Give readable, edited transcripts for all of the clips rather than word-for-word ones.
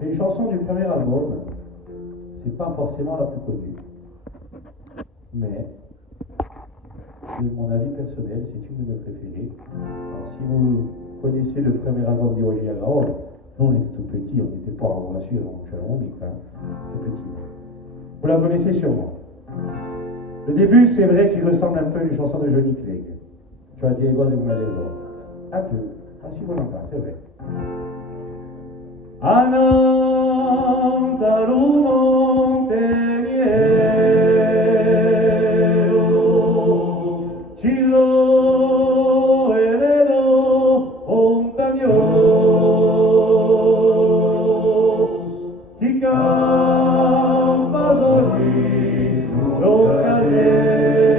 C'est une chanson du premier album. C'est pas forcément la plus connue. Mais, de mon avis personnel, c'est une de mes préférées. Alors, si vous connaissez le premier album d'Hiroji Hagao, nous on était tout petits, on n'était pas en voiture, on était en mic, tout petit. Vous la connaissez sûrement. Le début, c'est vrai qu'il ressemble un peu à une chanson de Johnny Clegg. Tu as Diego de Malaiso. Un peu. Ah si, voilà, c'est vrai. Anantaru monteñero, chilo heredero, ontaño, chi campa sorri, lo casero,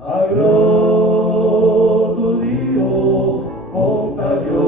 agro tu Dio, ontaño.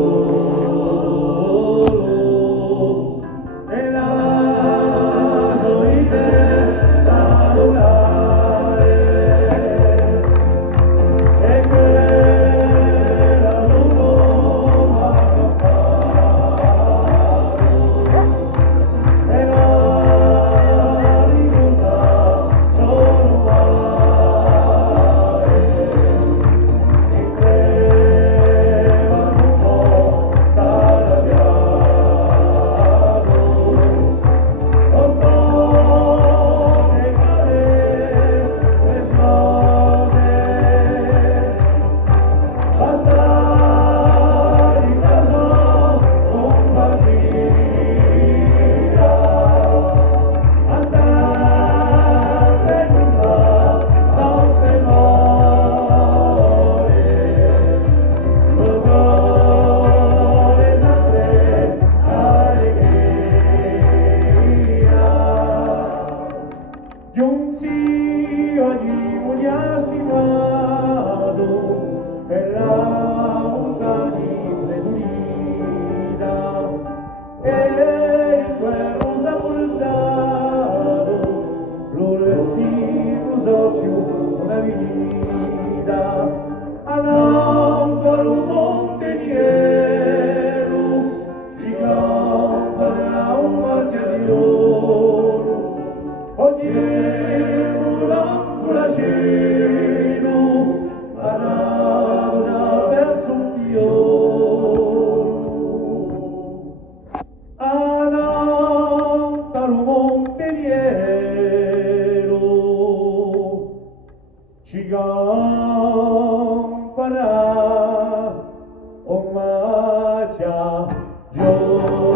Para Omacha Yo